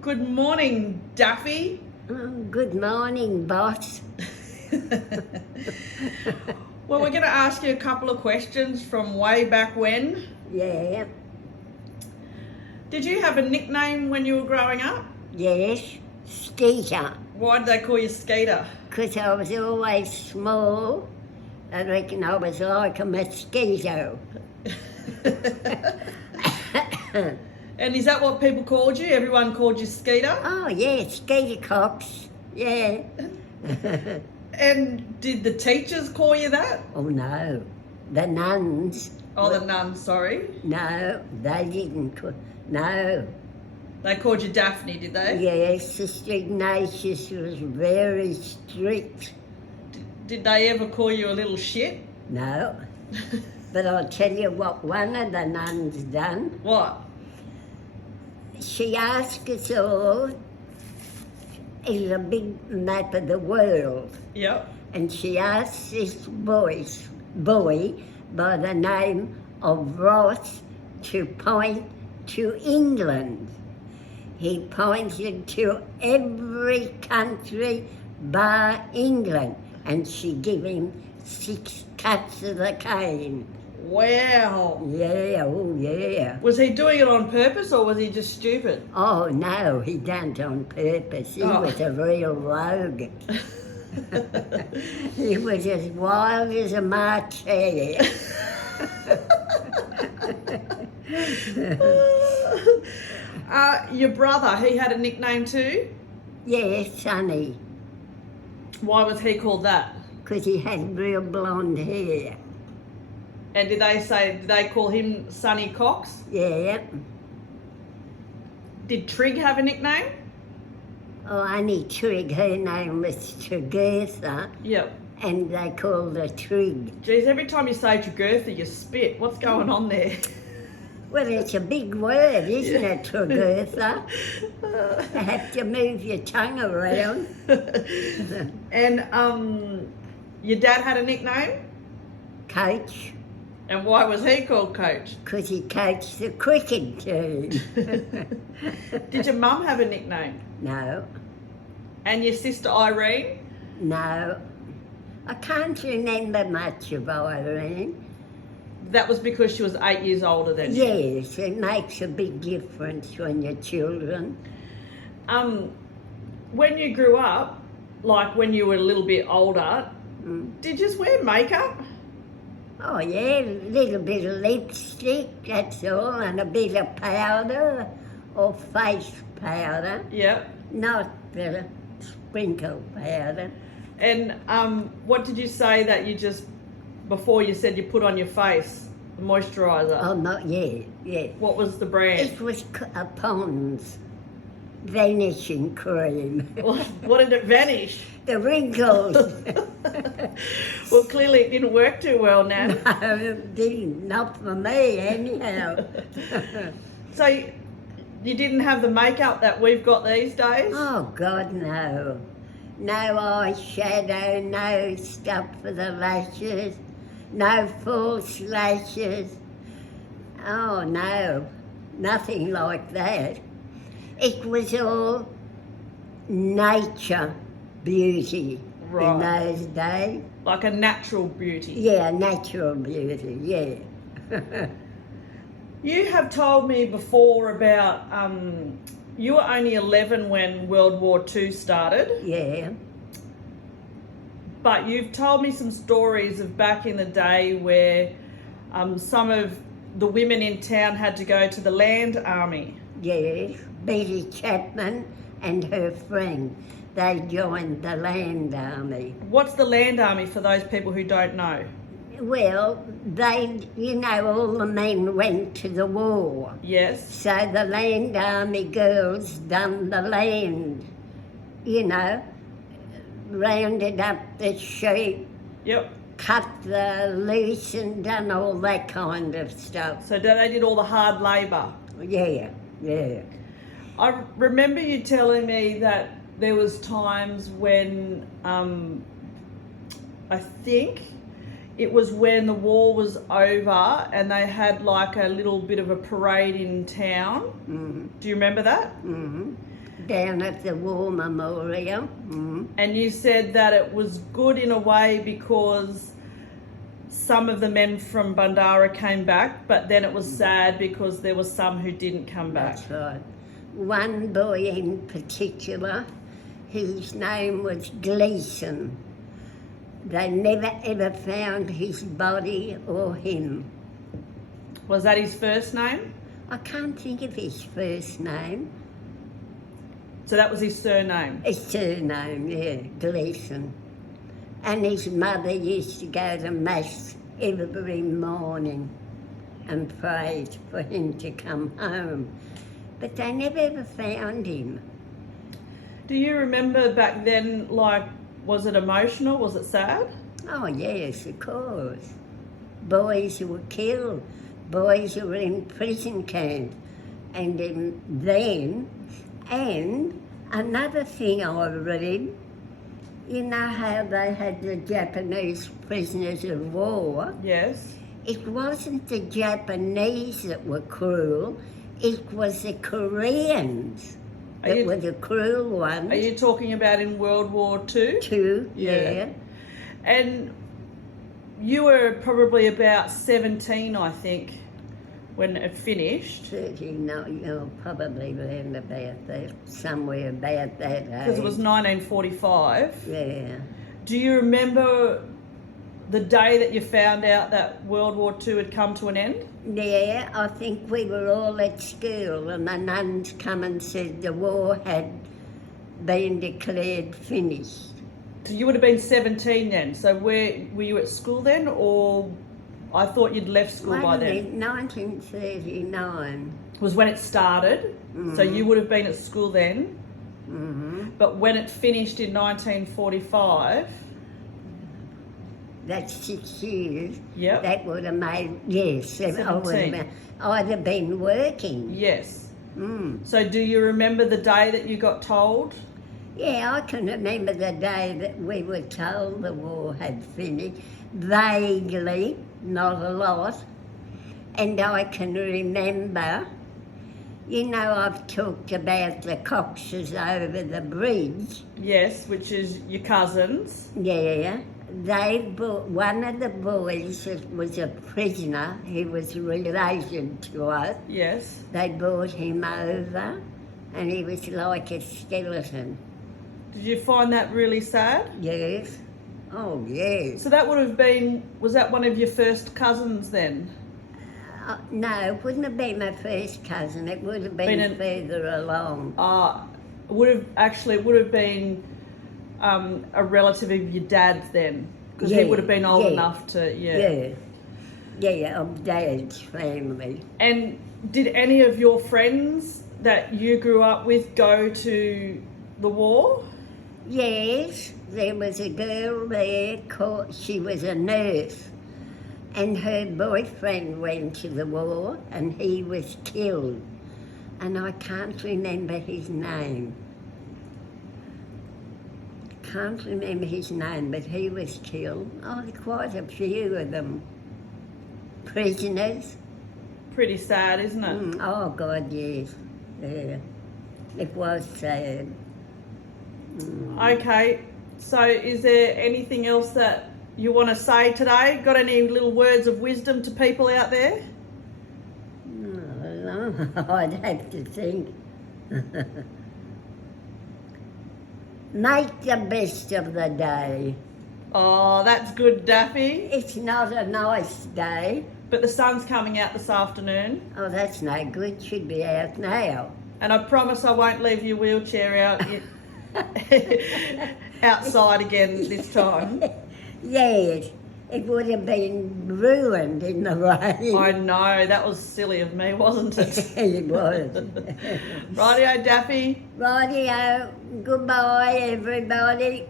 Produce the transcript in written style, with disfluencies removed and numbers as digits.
Good morning, Daffy. Good morning, boss. Well, we're going to ask you a couple of questions from way back when. Yeah, Did you have a nickname when you were growing up? yes, Skeeter, Why did they call you Skeeter? because I was always small. I reckon I was like a mosquito. And is that what people called you? Everyone called you Skeeter? Oh, yeah, Skeeter Cox, yeah. And did the teachers call you that? Oh, no, the nuns. Oh, the nuns, sorry. No, they didn't. No, They called you Daphne, did they? yes, Sister Ignatius was very strict. Did they ever call you a little shit? No, but I'll tell you what one of the nuns done. What? She asked us all, it's a big map of the world, Yep. and she asked this boy by the name of Ross to point to England. He pointed to every country bar England, and she gave him 6 cuts of the cane. Wow. Yeah, oh yeah. Was he doing it on purpose or was he just stupid? Oh no, he done it on purpose. He Oh. was a real rogue. He was as wild as a March hare. Your brother, he had a nickname too? Yeah, Sonny, Why was he called that? because he had real blonde hair. And did they call him Sonny Cox? Yeah. Did Trig have a nickname? Oh, only Trig, her name was Trigertha, Yep. and they called her Trig. Geez, every time you say Tregurtha, you spit. What's going on there? Well, it's a big word, isn't it, Trigertha? You have to move your tongue around. And your dad had a nickname? Coach, And why was he called Coach? because he coached the cricket team. Did your mum have a nickname? No, And your sister Irene? no. I can't remember much of Irene. That was because she was 8 years older than you. Yes, it makes a big difference when you're children. When you grew up, like when you were a little bit older, did you just wear makeup? Oh yeah, a little bit of lipstick, that's all, and a bit of powder or face powder, Yeah. not the sprinkle powder. And what did you say that you just, before you said you put on your face, moisturiser? Oh, not yet, yeah. What was the brand? It was a Pond's vanishing cream. What did it vanish? The wrinkles. Well, clearly it didn't work too well now. No, it didn't, not for me anyhow. So you didn't have the makeup that we've got these days? Oh God, no. No eyeshadow, no stuff for the lashes, no false lashes. Oh no, nothing like that. It was all nature beauty in Right. those days. Like a natural beauty. Yeah, natural beauty, yeah. You have told me before about you were only 11 when World War II started, Yeah, but you've told me some stories of back in the day where some of the women in town had to go to the land army. yes. Betty Chapman and her friend, they joined the land army. What's the land army for those people who don't know? Well, all the men went to the war. Yes. So the land army girls done the land, rounded up the sheep, Yep. cut the loose and done all that kind of stuff. So they did all the hard labour. Yeah, yeah. I remember you telling me that there was times when I think it was when the war was over and they had like a little bit of a parade in town. Mm-hmm. Do you remember that? Mm-hmm. down at the War Memorial. And you said that it was good in a way because some of the men from Bundarra came back, but then it was sad because there were some who didn't come back. That's right. One boy in particular, his name was Gleason. They never ever found his body or him. Was that his first name? I can't think of his first name. So that was his surname? His surname, yeah, Gleason. And his mother used to go to Mass every morning and prayed for him to come home. But they never ever found him. Do you remember back then, like, was it emotional? Was it sad? Oh, yes, of course. Boys who were killed, boys who were in prison camps. And then, and another thing I read, you know how they had the Japanese prisoners of war? Yes. It wasn't the Japanese that were cruel, it was the Koreans that were the cruel ones. Are you talking about in World War II? Two, yeah. And you were probably about 17, I think, when it finished. 39, no, probably around about that, somewhere about that age. Because it was 1945. Yeah. Do you remember the day that you found out that World War II had come to an end? Yeah, I think we were all at school and the nuns come and said the war had been declared finished. So you would have been 17 then. So where were you at school then, or I thought you'd left school by then? 1939. Was when it started. So you would have been at school then. But when it finished in 1945... That's 6 years. Yep. That would have made, yes, 17. I'd have been working. Yes. So do you remember the day that you got told? Yeah, I can remember the day that we were told the war had finished. Vaguely, not a lot. And I can remember, you know, I've talked about the Coxes over the bridge. Yes, which is your cousins. Yeah. They brought one of the boys that was a prisoner, he was related to us. Yes. They brought him over and he was like a skeleton. Did you find that really sad? Yes. Oh, yes. So that would have been, was that one of your first cousins then? No, it wouldn't have been my first cousin. It would have been further along. It would have been a relative of your dad's then, because he would have been old enough to, Yeah, of Dad's family. And did any of your friends that you grew up with go to the war? Yes, there was a girl there, she was a nurse, and her boyfriend went to the war and he was killed. And I can't remember his name. Can't remember his name, but he was killed. Oh, quite a few of them. Prisoners. Pretty sad, isn't it? Oh, God, yes. Yeah. It was sad. Okay, so is there anything else that you want to say today? Got any little words of wisdom to people out there? No, I'd have to think. Make the best of the day. Oh, that's good, Daffy. It's not a nice day. But the sun's coming out this afternoon. Oh, that's no good. Should be out now. And I promise I won't leave your wheelchair out outside again this time. Yes, it would have been ruined in the rain. I know, that was silly of me, wasn't it? It was. Rightio, Daffy. Rightio, goodbye everybody.